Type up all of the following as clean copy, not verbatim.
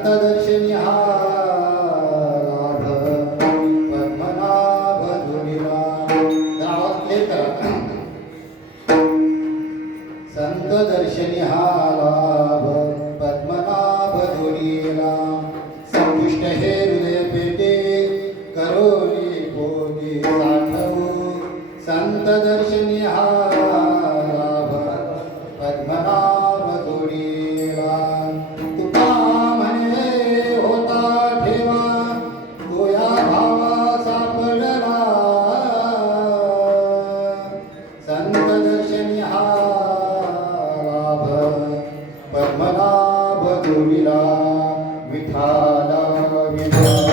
संत दर्शनी हा लाभ पद्मनाभ धुनीला. आवाज क्लिअर करा. संत दर्शनी हा लाभ पद्मनाभ धुनीला. संपुष्ट हे हृदय पेटे करोनी पोटी साठवू. संत दर्शनी हा लाभ पद्मनाभ धुनीला. तुका म्हणे होता ठेवा तो या भावा सापडला. संत दर्शनी हा लाभ पद्मनाभ धुनीला. विठाला विठाला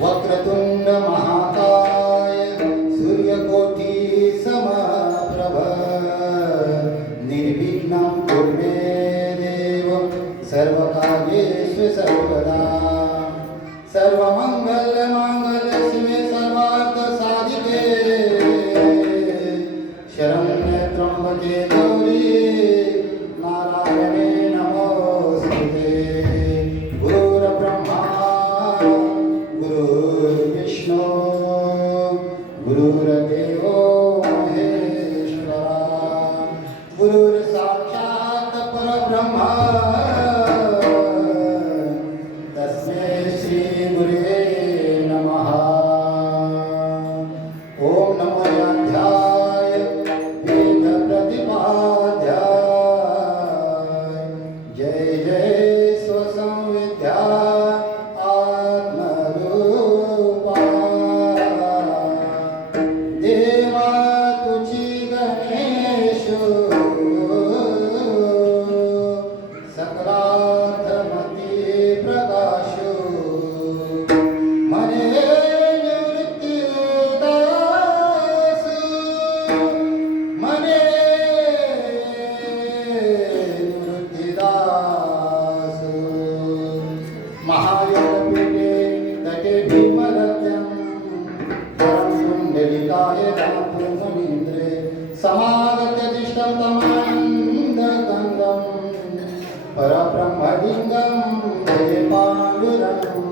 वक्रतुंड महाकाय सूर्यकोटी समप्रभ निर्विघ्नं कुरु मे देव सर्वकार्येषु सर्वदा. सर्वमंगलमांगल्ये शिवे सर्वार्थसाधिके शरण्ये त्र्यंबके गौरी नारायणे नमोस्तुते. गुरुर्ब्रह्मा गुरुर्विष्णु गुरुर्देवो महेश्वरा गुरुर्साक्षात् परब्रह्म तस्मै श्री गुरुवे नमः. ओम नमो याध्याय वेद प्रतिपाध्याय. जय जय स्वसंविद्या महायोगपीठे तटे भीमरथ्यं परं कुण्डलिकाय मुनीन्द्रे समागत्य तिष्ठं तमानन्दगङ्गं परब्रह्मलिङ्गं जय पाण्डुरङ्गम्.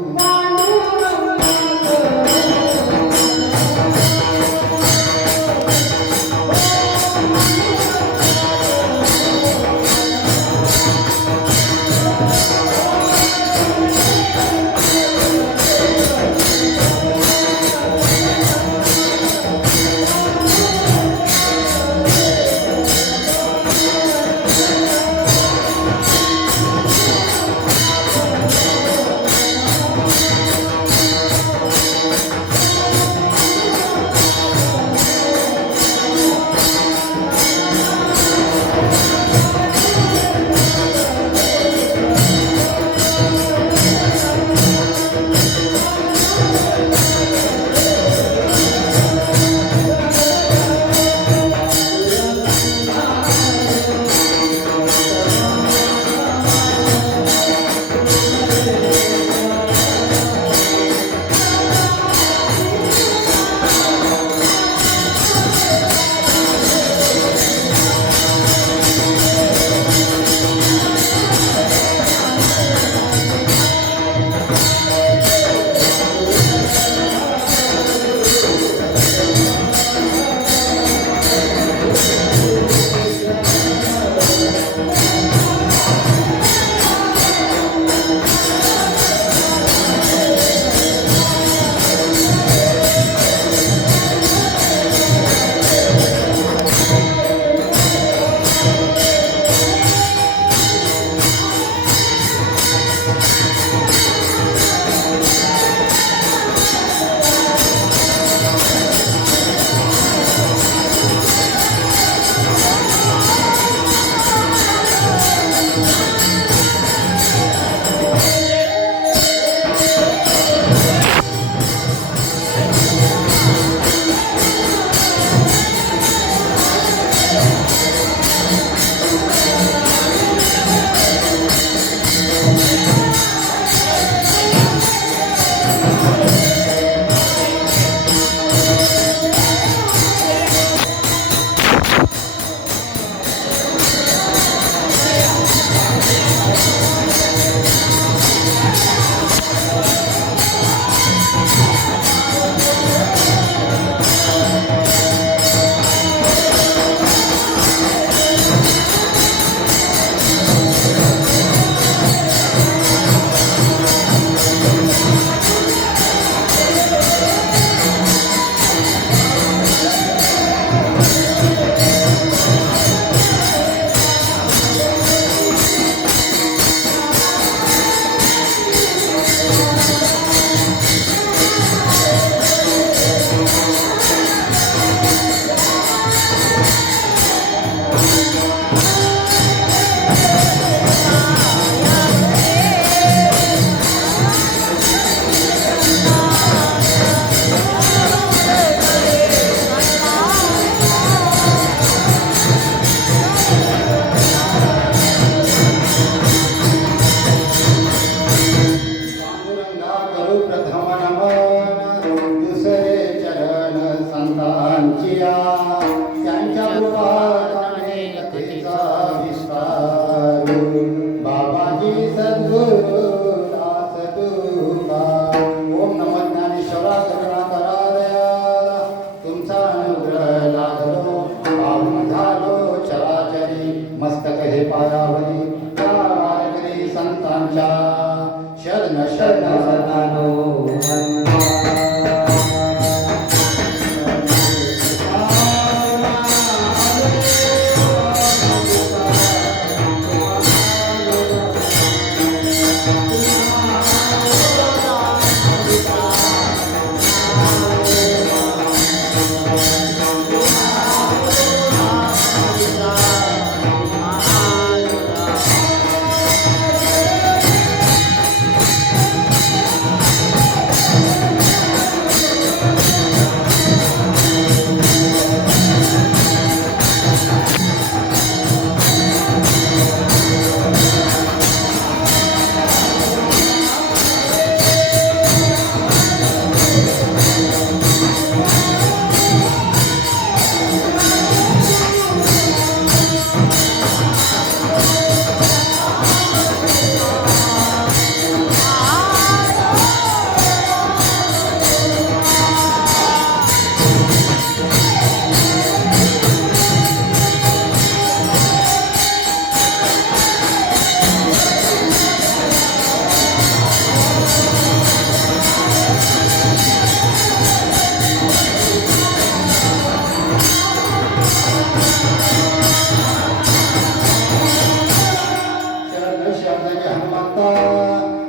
शरण शरण हनुमंता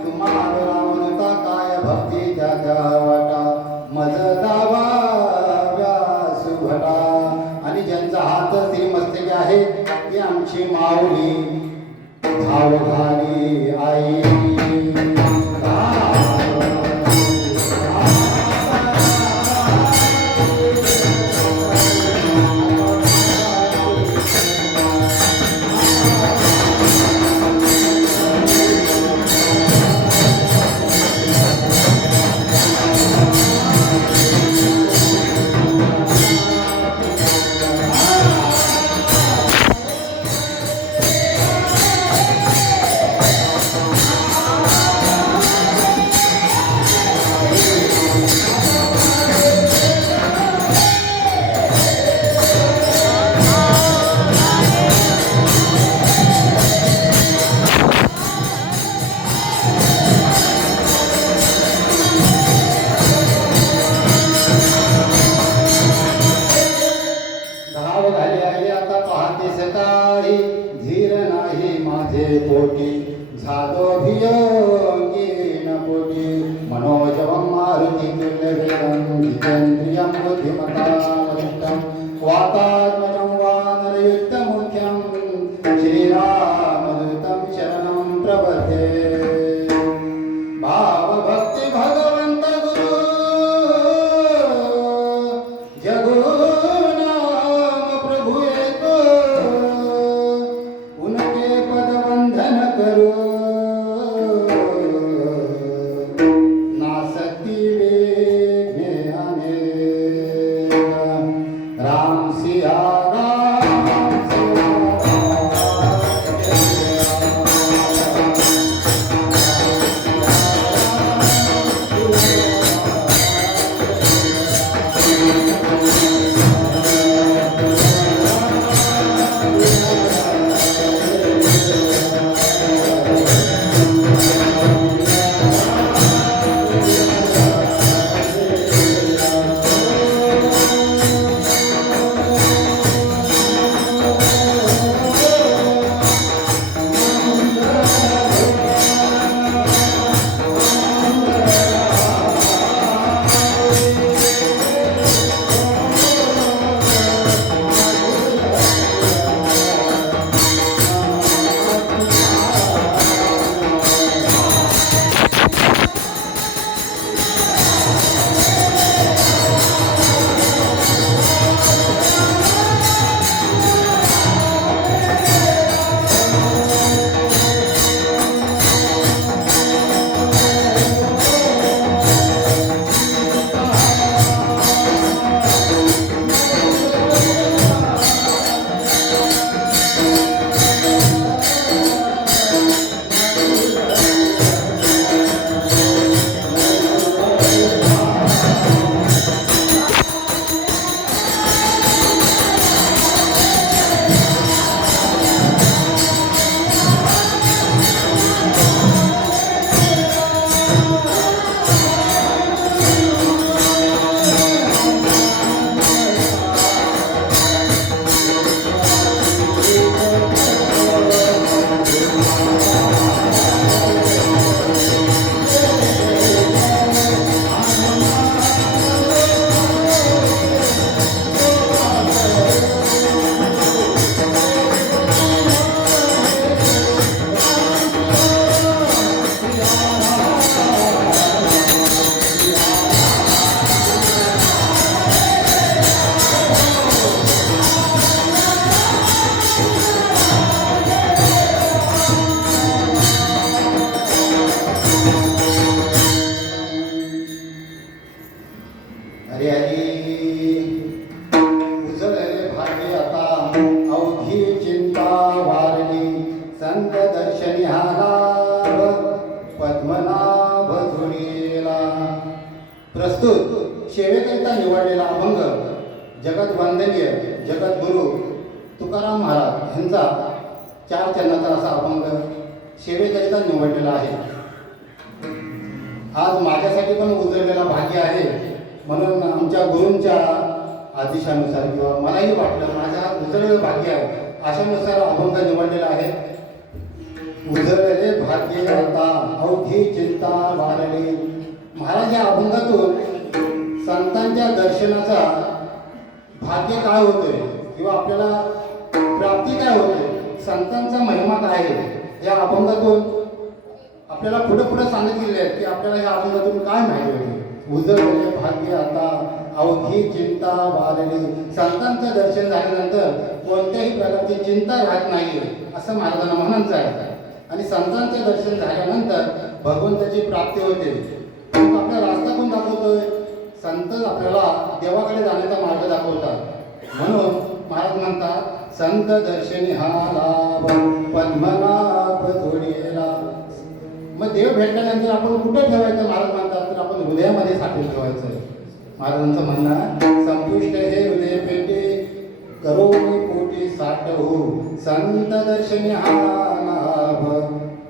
तुम्हाला रावणता काय भक्ती त्याच्या वाटा मज दावा व्यासुभटा. आणि ज्यांचा हात श्रीमस्तकी आहे ती आमची माऊली धाव घाली आई. धाव घाली आई आता पहाते सकाळी धीर नाही माझे पोटी झालो भियोगीन पोटी. मनोजवं मारुती तुल्यवेदं जितेन्द्रियं बुद्धिमतां वातात्मजं वानरयुक्तमुख्यं श्रीरामदूतं शरणं प्रपद्ये. भावभक्ति भगवंत गुरु जगुनाम प्रभु एक उनके पद वंदन करो नासक्ति वेग में अनेक. राम सिया राम प्रस्तुत सेवेकरिता निवडलेला अभंग जगत वंदनीय जगद्गुरु तुकाराम महाराज यांचा 4 चरणाचा असा अभंग सेवेकरिता निवडलेला आहे. आज माझ्यासाठी पण उजळलेला भाग्य आहे, म्हणून आमच्या गुरूंच्या आदेशानुसार किंवा मलाही वाटलं माझा उजळलेलं भाग्य आहे अशानुसार अभंग निवडलेला आहे. उजळले भाग्य आता अवघी चिंता वारली. महाराज या अभंगातून संतांच्या दर्शनाचा भाग्य काय होते किंवा आपल्याला प्राप्ती काय होते, संतांचा महिमा काय आहे या अभंगातून आपल्याला पुढे पुढे सांगत गेले आहेत की आपल्याला या अभंगातून काय माहिती होते. उजळले भाग्य आता अवघी चिंता वारली. संतांचं दर्शन झाल्यानंतर कोणत्याही प्रकारची चिंता राहत नाही असं महाराजांना म्हणायचं आहे. आणि संतांचं दर्शन झाल्यानंतर भगवंताची प्राप्ती होते. आपला रास्ता कोण दाखवतोय, संत आपल्याला देवाकडे जाण्याचा मार्ग दाखवतात. म्हणून महाराज म्हणतात संत दर्शनी हा लाभ पद्मनाभ जोडीला. मग देव भेटल्यानंतर आपण कुठे ठेवायचं महाराज म्हणतात तर आपण हृदयामध्ये साठवून ठेवायचं. महाराजांचं म्हणणं आहे संपुष्ट हे हृदय पेटे करोनी कोटी साठवू संत दर्शनी हा लाभ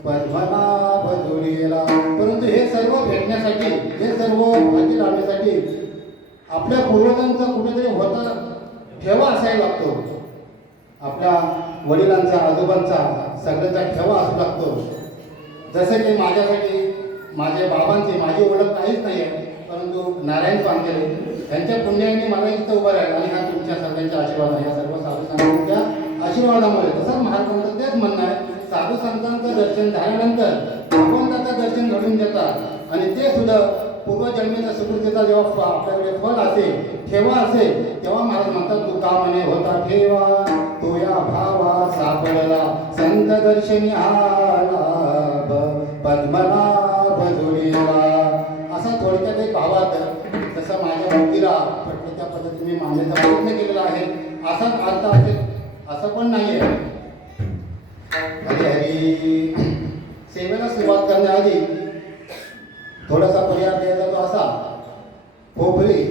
पद्मनाभ जोडीला. परंतु हे सर्व भेटण्यासाठी, हे सर्व भाग्य लाभण्यासाठी आपल्या पूर्वजांचा कुठेतरी होता ठेवा असायला लागतो. आपल्या वडिलांचा, आजोबांचा सगळ्यांचा ठेवा असू लागतो. जसं की माझ्यासाठी माझ्या बाबांची माझी ओळख काहीच नाही आहे, परंतु नारायण पांगेले यांच्या पुण्याने मला इथं उभं राहील आणि हा तुमच्या सगळ्यांच्या आशीर्वाद आहे. या सर्व साधू संतांच्या आशीर्वादामुळे. तसंच महाराजांचं तेच म्हणणं आहे साधू संतांचं दर्शन झाल्यानंतर भगवंताचं दर्शन घडून देतात आणि ते सुद्धा पूर्वजन्मीचा सुकृतीचा जेव्हा आपल्याकडे फल असेल, ठेवा असेल, तेव्हा महाराज म्हणतात तुका म्हणे होता ठेवा तो या भावा सापडला संत दर्शनी आला पद्मनाभ जोडीला. असा थोडक्यात एक भावात तसं माझ्या भक्तीला पटलं त्या पद्धतीने मांडण्याचा प्रयत्न केलेला आहे. असाच अर्थ असेल असं पण नाही आहे. हरी हरी सेवेला सुरुवात करण्याआधी थोडासा पर्याय द्यायचा तो असा. खोपरी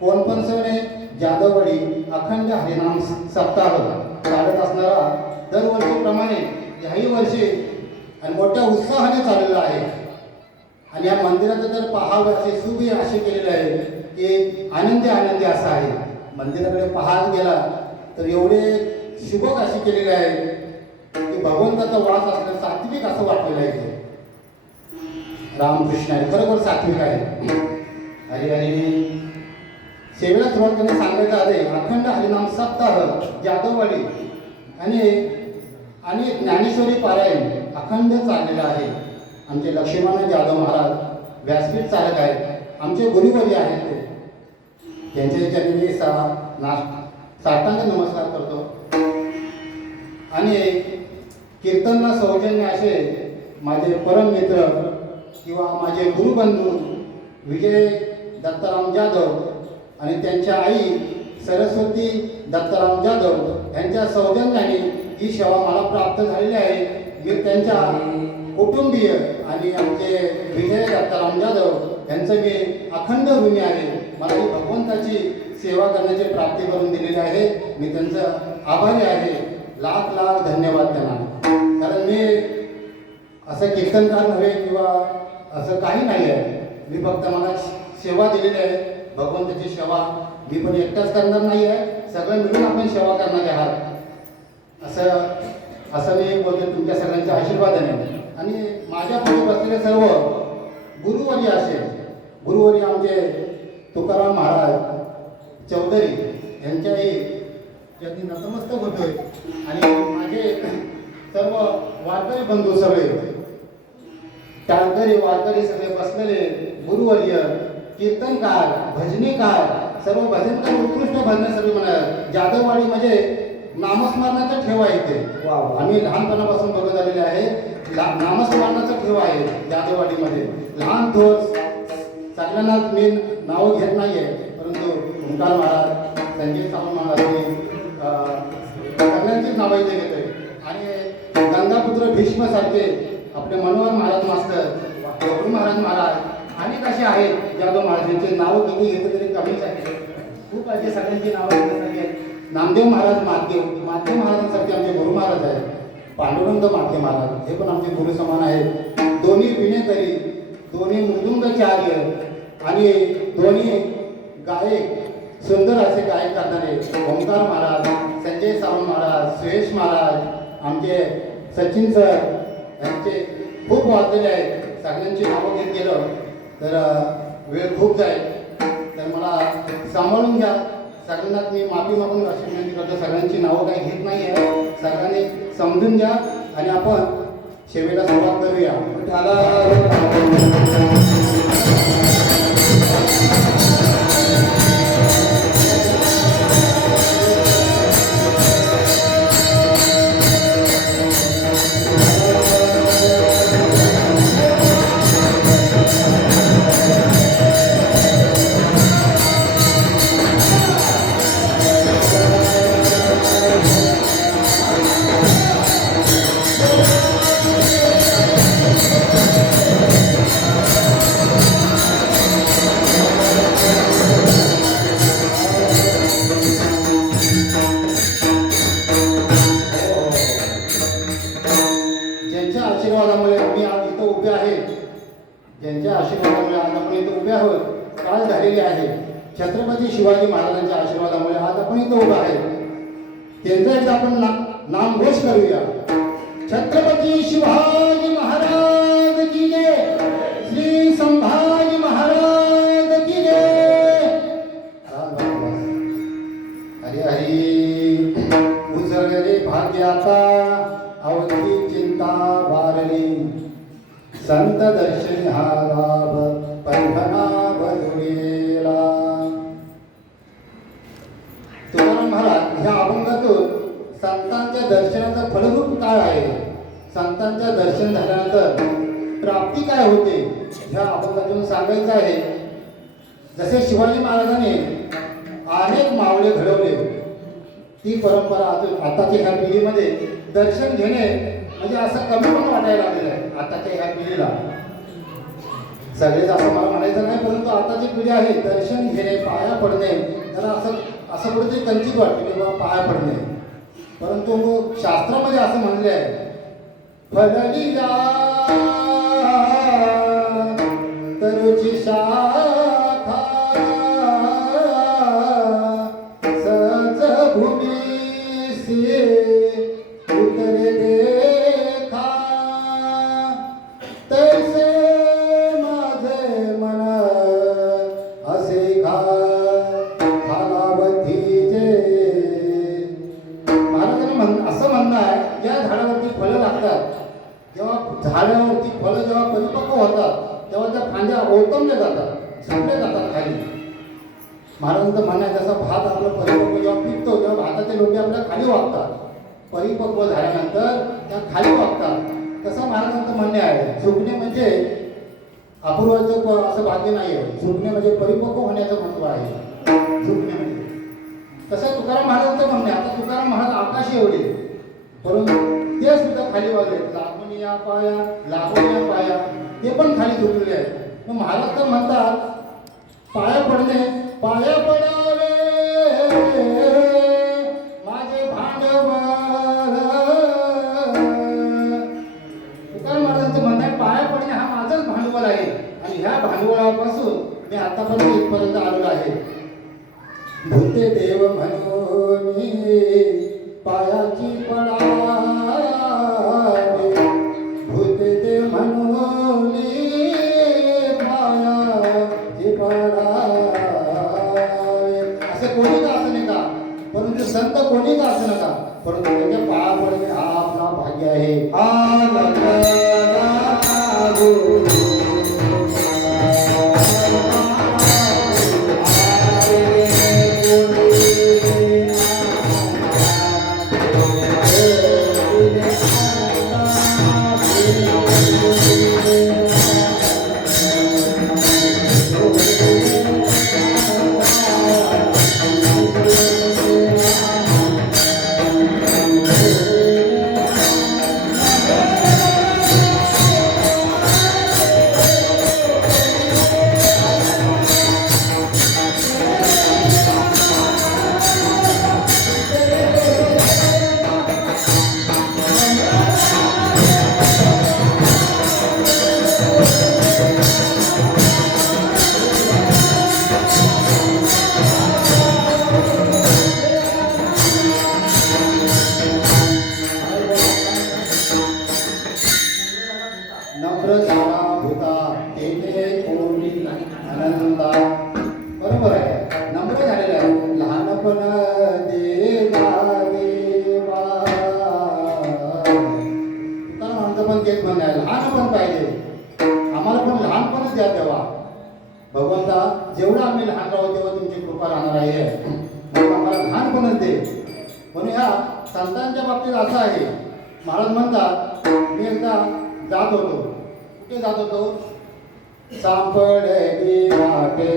कोणपणसवणे जाधववाडी अखंड हरिनाम सप्ताह चालत असणारा दरवर्षीप्रमाणे याही वर्षी आणि मोठ्या उत्साहाने चाललेला आहे. आणि या मंदिराचं जर पाहावं असे सुबी असे केलेले आहे की आनंदी आनंदी असं आहे. मंदिराकडे पाहायला गेला तर एवढे शुभक असे केलेले आहे की भगवंताचा वास असणं सात्विक असं वाटलेलं आहे. रामकृष्ण आहे, खरोखर सात्विक आहे. हरी हरी सेवेला सुरुवात करणे सांगायचं आहे. अखंड हरिनाम सप्ताह जाधववाडी आणि ज्ञानेश्वरी पारायण अखंड चाललेलं आहे. आमचे लक्ष्मण जाधव महाराज व्यासपीठ चालक आहेत, आमचे गुरुवर्य आहेत ते. त्यांच्या चरणी साष्टांग नमस्कार करतो. आणि कीर्तनला सौजन्य असे माझे परम मित्र किंवा माझे गुरुबंधू विजय दत्ताराम जाधव आणि त्यांच्या आई सरस्वती दत्ताराम जाधव यांच्या सौजन्याने ही सेवा मला प्राप्त झालेली आहे. मी त्यांच्या कुटुंबीय आणि आमचे विजय दत्ताराम जाधव यांचं मी अखंड ऋणी आहे. मला ही भगवंताची सेवा करण्याची प्राप्ती करून दिलेली आहे. मी त्यांचं आभारी आहे. लाख लाख धन्यवाद त्यांना. कारण मी असं कीर्तनकार नव्हे किंवा असं काही नाही आहे. मी फक्त मला सेवा दिलेली आहे, भगवंताची सेवा. मी पण एकटाच करणार नाही आहे, सगळं मिळून आपण सेवा करणारे आहात असं मी बोलतो तुमच्या सगळ्यांच्या आशीर्वादाने. आणि माझ्या पुढे बसलेले सर्व गुरुवर्य असेल, गुरुवर्य आमचे तुकाराम महाराज चौधरी यांच्याही यांनी नतमस्तक होतोय. आणि माझे सर्व वारकरी बंधू सगळे टाळकरी वारकरी सगळे बसलेले गुरुवर्य, कीर्तनकार, भजनीकार, सर्व भजनकार, उत्कृष्ट भजन सर्व म्हणा. जाधववाडी म्हणजे नामस्मरणाचा ठेवा येते. आम्ही लहानपणापासून बघत आलेले आहे. नामस्मरणाचा ठेवा आहे जाधववाडीमध्ये. लहान थोर सगळ्यांनाच मी नाव घेत नाही आहे, परंतु ओंकार महाराज, संजय सावंत महाराज सगळ्यांचीच नावं इथे घेतोय. आणि गंगापुत्र भीष्म सारखे आपले मनोहर महाराज मास्तर, गौरी महाराज महाराज अनेक असे आहेत जाधव महाराजांचे नावं किती घेतलं तरी कमीच आहे. खूप असे सगळ्यांची नावं घेण्यासारखी आहेत. नामदेव महाराज माध्यव महाराजांसारखे आमचे गुरु महाराज आहेत. पांडुरंग माध्ये महाराज हे पण आमचे गुरु समान आहेत. दोन्ही विनेकरी, दोन्ही मृदुंगाचार्य आणि दोन्ही गायक सुंदर असे गायन करणारे ओंकार महाराज, संजय सावंत महाराज, सुयश महाराज, आमचे सचिन सर यांचे खूप वाचलेले आहेत. सगळ्यांची नावं घेत गेलं तर वेळ खूप जाईल, तर मला सांभाळून घ्या. सगळ्यांना मी माफी मागून अशी विनंती करतो. सगळ्यांची नावं काही घेत नाही आहे, सगळ्यांनी समजून घ्या आणि आपण सेवेला सुरुवात करूया. ज्यांच्या आशीर्वादामुळे मी आज इथं उभे आहे, ज्यांच्या आशीर्वादामुळे आज आपण इथं उभे आहोत, काल झालेले आहे. छत्रपती शिवाजी महाराजांच्या आशीर्वादामुळे आज आपण इथं उभे आहे. त्यांचा एकदा आपण नामघोष करूया. छत्रपती शिवाजी महाराज की जय, श्री संभाजी महाराज की जय. हरी हरी उजळले भाग्य आता, अवधी चिंता वारली, संत दर्शन हा लाभ पंढना बजुळेला. तुकाराम महाराज ह्या अभंगातून संतांच्या दर्शनाचं फलरूप काय आहे, संतांच्या दर्शन झाल्यानंतर प्राप्ती काय होते, ह्या अभंगातून सांगायचं आहे. जसे शिवाजी महाराजांनी अनेक मावळे घडवले, ती परंपरा अजून आताच्या ह्या पिढीमध्ये दर्शन घेणे म्हणजे असं कमी पण वाटायला लागलेलं आहे. आताच्या ह्या पिढीला सगळेच असं मला म्हणायचं नाही, परंतु आताची पिढी आहे दर्शन घेणे, पाया पडणे, त्याला असं असं कुठेतरी कंचित वाटते की बाबा पाया पडणे. परंतु शास्त्रामध्ये असं म्हणले आहे, फलली जा तरुची शाखा, सज भूमी उतरे देखा, तैसे माझे मन असे घालावती जे. महाराजांनी असं म्हणणं आहे, ज्या झाडावरती फळं लागतात, जेव्हा झाडावरती फळं जेव्हा परिपक्व होतात तेव्हा त्या फांद्या ओतमल्या जातात, झुकल्या जातात खाली. महाराजांचं म्हणणं आहे, जसा भात आपला परिपक्व जेव्हा पिकतो तेव्हा भाताचे लोटे आपल्या खाली वागतात, परिपक्व झाल्यानंतर त्या खाली वागतात. तसं महाराजांचं म्हणणे आहे. झुकणे म्हणजे अपूर्वाचं असं भाग्य नाही आहे, झुकणे म्हणजे परिपक्व होण्याचं महत्व आहे. झुकणे म्हणजे तसं तुकाराम महाराजांचं म्हणणे. आता तुकाराम महाराज आकाशी एवढे, परंतु ते सुद्धा खाली वागले, लागून या पाया, लागून या पाया, ते पण खाली झुकलेले आहेत. मग महाराज तर म्हणतात, पाया पडणे, पाया पडावे माझे भांडवल. तुकाराम महाराजांचं म्हणणं आहे, पाया पडणे हा माझंच भांडवल आहे, आणि ह्या भांडवलापासून मी आतापर्यंत इथपर्यंत आलेलो आहे. भूते देव म्हणून पायाची पडावे, भूते देव म्हणून पायाची पडावे. असे कोणी का असं नका, परंतु संत कोणी का असं नका, परंतु त्यांच्या पाया पडणे हा आपला भाग्य आहे. जेवढं आम्ही लहान राहू तेव्हा तुमची कृपा राहणार आहे म्हणून आम्हाला लहानपणच दे. म्हणून ह्या संतांच्या बाबतीत असं आहे, महाराज म्हणतात मी एकदा जात होतो. कुठे जात होतो? सापडली वाटे